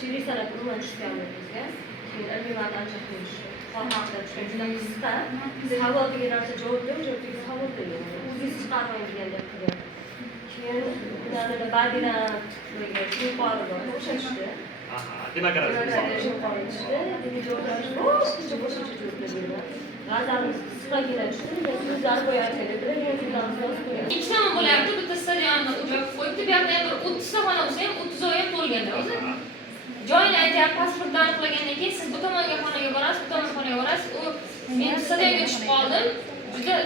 Şiiri sanatını manşurlanıyor bizga. Şimdi elbette ancak demiş. Farklı düşünceler kısa. Siz hava girerse cevap veriyor, cevap verirse hava veriyor. Siz çıkarmayın diye yapıyor. Şimdi bunlarda da badina böyle şu var var. O şaştı. Aha, demek ki Şu var işte. Dedi cevap veriyor. İşte boşa cevap veriyor. Gazalımız kısa girer işte. Sözler koyar telefona. Yazıdan söz koyar. İki tane bo'lyapti, bitta stadionni o'ylab qo'yibdi. Bu yoqda ham bir 30 ta xona bo'lsa ham 30 oy ham to'lgan o'zi. Joyini aytyapti, pasportni aniqlagandan keyin siz bu tomonga xonaga borasiz, bu tomonga xonaga borasiz. U men stadionga tushib qoldim. Juda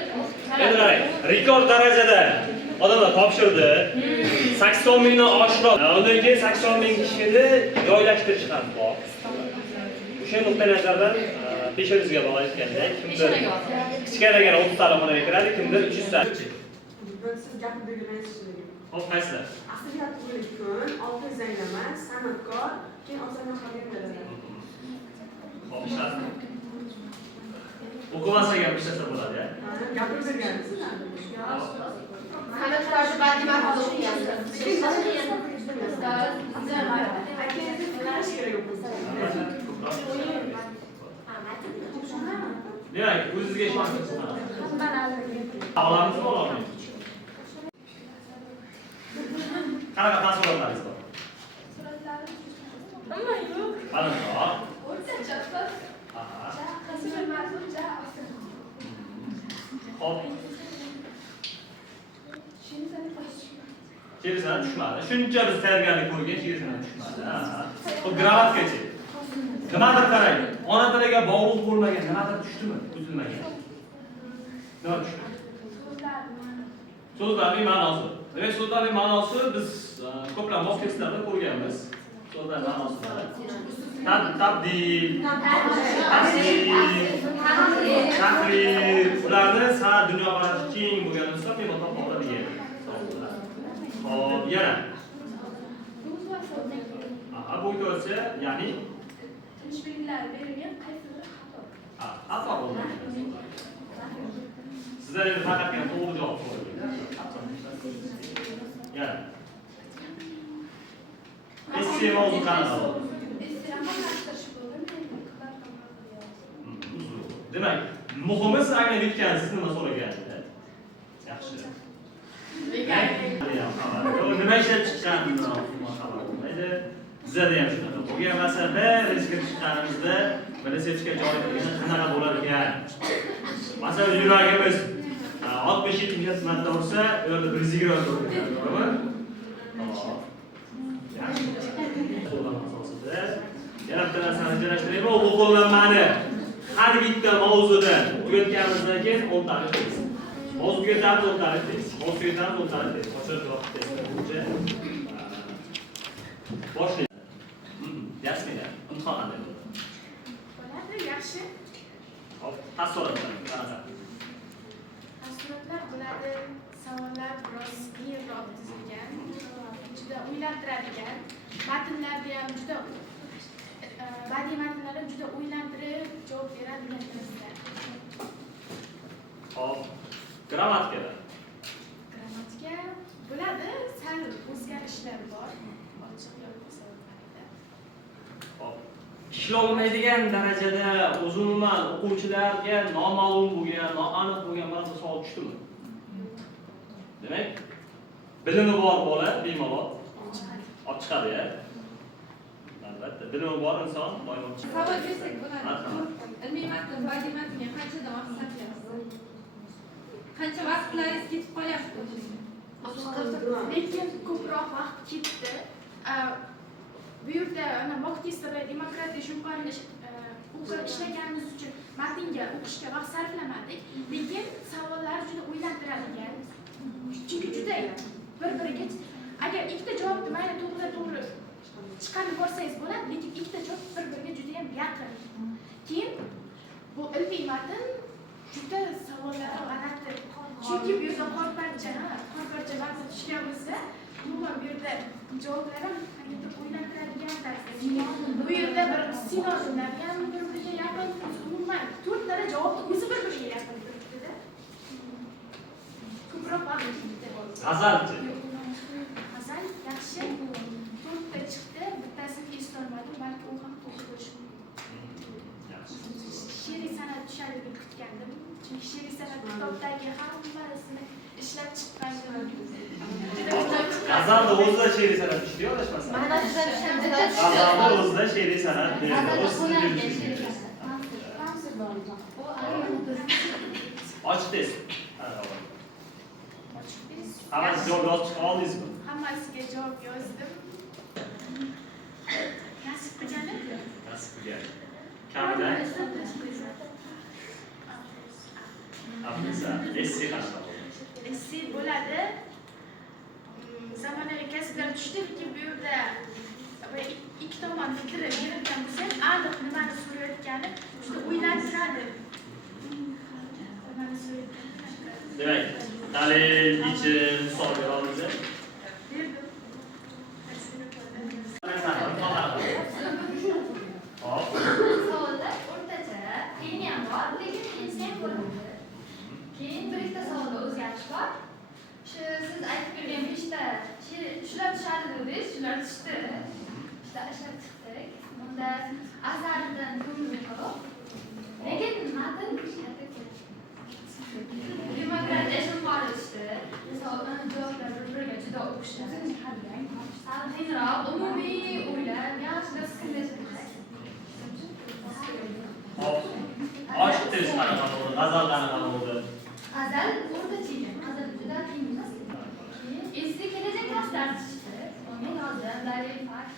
rekord darajada odamlar topshirdi. 80 mingdan oshiqroq. Undan keyin 80 ming kishini joylashtirish ham bor. O'sha nuqtai nazardan peshonangizga bog'liq aytganda, kimdir kichkinaga 30 ta xonaga kiradi, kimdir 300 ta. Siz gapirganingizga. Hop, qaysi? Asliyat bo'lish-kun, oltin zanglama, san'atkor, keyin osonga qolgan. Hop, ishlat. O'qimasa ham ishlasa bo'ladi, ya. Gapirib bergansiz. San'atkorni badiiy maqola o'qiyapsiz. Demak, o'zingizga ishonasiz. Olamizmi, olmaymiz? Qanaqa taassurotlaringiz bor? Hamma yo'q. Balandroq. O'rtacha. Aha. Hop. She'risini tushmadi. Shuncha biz tayyorgarlik ko'rgan she'risini tushmadi. Hop, grammatikachi. Nimadir qarang. Ona tiliga bog'liq bo'lmagan nimadir tushdimi? Buzilmagan. Nima tushdi? So'zlarning ma'nosi. Demak, so'zlarning ma'nosi biz ko'plab mock testlarda ko'rganmiz. So'zlar ma'nosini. Tabdil, tahrir, ularni sal dunyoqarashi keng bo'lganimizda bemalol topa oladigan. Hop, yana. Aha, bu o'tsa, ya'ni Tinch belgilar berilgan qaysidir xato. xato bo'ldi. Sizlar endi faqatgina to'g'ri javob so'ragan. Yana. Esse mavzu qanaqa bo'ldi? Demak, muhimi siz aynan yutgansiz nima so'ragansiz? Yaxshi. Nima ishlab chiqqanini xabar bo'lmaydi. Bizda ham shunaqa bo'lgan. Masalan, bir ishga chiqqanimizda velosipedga joy qilgan qanaqa bo'lar ekan? Masalan, yuragimiz 60-70 marta ursa, u yerda 120 marta uradi, to'g'rimi? Yaxshi. Qo'llanma asosida yana bitta narsani joylashtiraymi? Bu qo'llanmani har bitta mavzudan tugatganimizdan keyin 10 ta test. Mavzu tugatamiz 10 ta test. Mavzu tugatamiz 10 ta test. Qo'shib vaqt test bo'yicha boshlaymiz. Yaxshimi? Imtihon qanday bo'ldi? Bo'ladi, yaxshi. Hop, taassurotlar qanaqa? Taassurotlar bo'ladi, savollar biroz qiyinroq tuzilgan, juda o'ylantiradigan, matnlarda ham juda badiiy matnlarda juda o'ylantirib javob beradigan narsalar. Hop, grammatika. Grammatika bo'ladi, sal o'zgarishlar bor. Ochiq yopiq savollarda. Hop. Ishlanmaydigan darajada umuman o'quvchilarga noma'lum bo'lgan, noaniq bo'lgan birorta savol tushdimi? Demak, bilimi bor bola bemalol olib chiqadi-ya. Albatta, bilimi bor inson doim olib chiqadi. Savol bersak bo'ladi. Ilmiy matn, badiiy matnga qanchadan vaqt sarflayapsiz? Qancha vaqtlaringiz ketib qolyapti? Lekin ko'proq vaqt ketdi. Bu yerda mock testda demokratiya shunqanli ishlaganimiz uchun matnga o'qishga vaqt sarflamadik. Lekin savollar juda o'ylantiradigan. Chunki juda bir-biriga agar ikkita javobni mayli to'g'ri chiqarib borsangiz bo'ladi, lekin ikkita javob bir-biriga juda ham yaqin. Keyin bu ilmiy matn juda savollar g'alati. Chunki bu yerda qor parcha matn tushgan bo'lsa, umuman bu yerda javoblar ham o'ylantiradigan tarzda. Bu yerda bir sinonimlar ham bir-biriga yaqin, umuman G'azalchi. G'azal yaxshi. To'rtta chiqdi, bittasini eshitolmadim, balki u ham to'g'ri bo'lishi mumkin. She'riy san'at tushadi deb kutgandim. Chunki she'riy san'at kitobdagi hammasini ishlab chiqqan. G'azalni o'zida she'riy san'at ishlaydi, adashmasam. Ma'nosidan tushamiz. G'azalni o'zida she'riy san'at Ochdingiz. Hammasi javob yozib oldingizmi? Hammasiga javob yozdim. Nasib qilgani? Nasib qilgan. Kamida Afisa, essi qanaqa bo'ldi? Essi bo'ladi. Zamonaviy kasblar tushdiki, bu yerda ikki tomon fikri berilgan bo'lsa, aniq nimani so'rayotgani juda o'ylantiradi. Nimani so'rayotgani. Demak, dalil, yechim, savol beramiz. Berdim. Hop. Savolda o'rtacha, keyin ham bor, lekin keyin ham bo'ladi. Keyin bir ikkita savolda o'zgarish bor. Shu siz aytib bergan 5 ta shular tushadi dedingiz, shular tushdi. Ishlab chiqdik. Bunda asaridan ko'nglim yo'q. Lekin matn demokratiya ishonqori tushdi. Savoldan javoblar bir-biriga juda o'xshash. Sal qiyinroq, umumiy o'ylab, yaxshilab fikrlashib Hop. Ochdingiz qanaqa bo'ldi? G'azal qanaqa bo'ldi? G'azal o'rtacha ekan. G'azal juda qiyin emas. Eski kelajak darslar tushdi. Men hozir dalil fakt.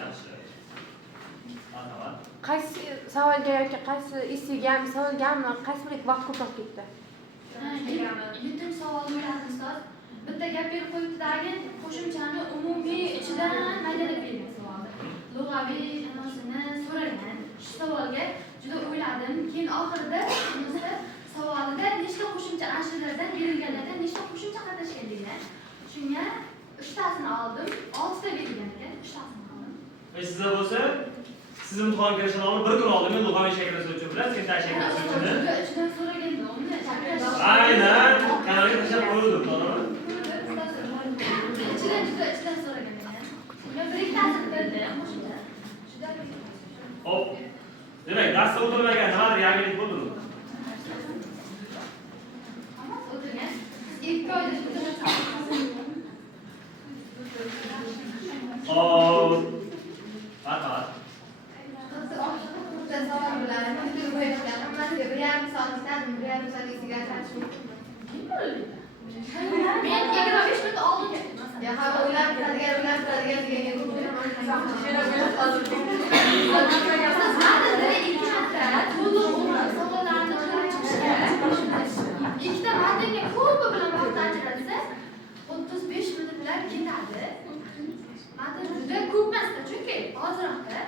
Yaxshi. Marhamat. Qaysi savolga yoki qaysi isigami, savolgami, qaysi biriga vaqt ko'proq ketdi? Yetim savol o'yladi ustoz. Bitta gap berib qo'yibdi-dagi, qo'shimchani umumiy ichidan maydalab bergan savolni. Lug'aviy anosini so'ragan. Shu savolga juda o'yladim. Keyin oxirida savolida nechta qo'shimcha ashulalardan berilganlardan nechta qo'shimcha qatnashganligini. Shunga 3 tasini oldim, 6 ta berilgan ekan, 3 tasini oldim. Sizda bo'lsa, siz imtihon kirishdan oldin bir kun oldin men lug'aviy shakllasuvchi bilan sintaksiya shakllasuvchini Ichidan so'raganda uni aynan kanalga tashlab qo'ydim, to'g'rimi? ichidan so'ragan ekan. Unga bir ikkitasini berdim, qo'shimcha. Hop. Demak, darsda o'tirmagan nimadir yangilik bo'ldimi? O'tirgan. 2 oyda o'tirgan. Hop. Marhamat. Men 25 minut oldin ikkita matnga ko'pi bilan vaqt ajratsa 35 minut bilan ketadi. Matn juda ko'p emasda, chunki hozirda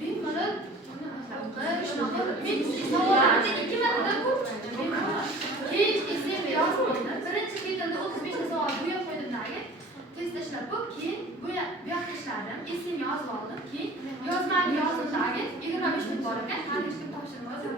bemalol men savollarni 2 marta ko'p keyin esem yozdim. Birinchi ketimda 35 ta savol bo'yab qo'ydimdagi test tashlab bu keyin bo'yab tashladim. Esem yozib oldim. Keyin yozmani yozimdagi 25 minut bor ekan, hadisga topshirib oldim.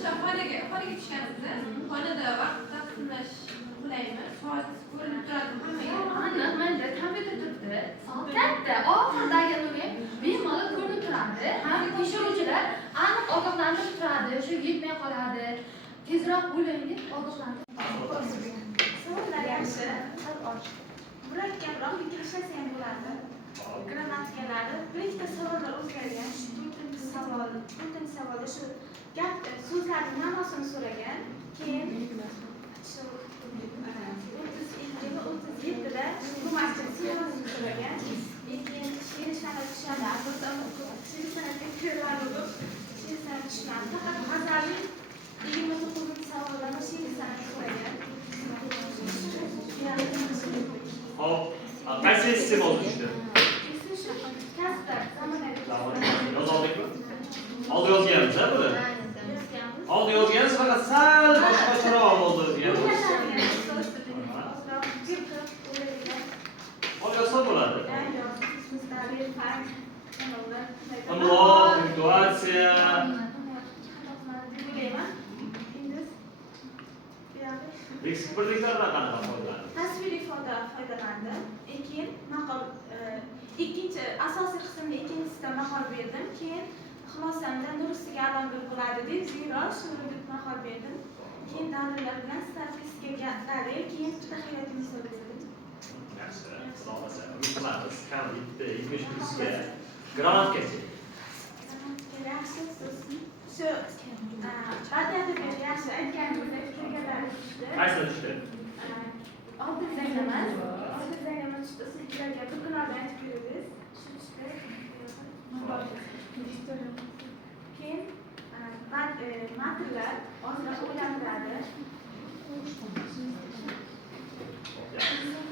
Xonaga tushganimizda, xonada vaqt taqsimlash qilaymi? Soat ko'rinib turadi hammaga. Aniq, menda kompyuter turibdi. Soat katta, oxirdagi nuri bemalol ko'rinib turadi. Ham tekshiruvchilar aniq ogohlantirib turadi, shu yetmay qoladi. Tezroq bo'ling deb ogohlantirib. Savollar yaxshi, murakkabroq fikrlashsa ham bo'ladi. Grammatikalarni bir ikkita savollar o'zgargan. 4-chi savolda shu gap so'zlarning ma'nosini so'ragan. Keyin shu 37da gumarchani sifatini so'ragan. Keyin she'riy san'at tushadi, albatta she'riy san'atga kirardim. She'riy san'at tushmadi. Faqat g'azalning 29 savollarni she'riy san'at so'ragan. Hop. Qaysi sistem oldi tushdi? Kasblar zamonaviy Yoz oldikmi? Oldi yozganmiz, ha buni? Oldi yozganmiz, faqat sal boshqacharoq oldi yozganmiz. Oldi yozsa bo'ladi. Leksik birliklardan qanaqa foydalandi? Tasviriy foydalandim. Keyin maqol ikkinchi asosiy qismni ikkinchisida maqol berdim. Keyin xulosamda nursiga alohida bo'ladi deb zero shuni deb maqol berdim. Keyin dalillar bilan statistikaga dalil, keyin tahliliy misol berdim. Yaxshi. Xudo xolasa. Umid qilamiz, kam bitta 70 ga grantgacha. Yaxshi siz shu badiiyatga yaxshi aytganingizdek fikrlar tushdi. Qaysi tushdi? Oltin zanglamas tushdi. Sizlarga bir kunlarda aytib beramiz. Shu tushdi. Keyin matnlar ozroq o'ylantiradi.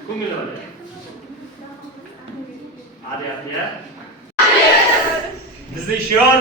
Ko'ngil oladi. Adiyatga. Bizni shior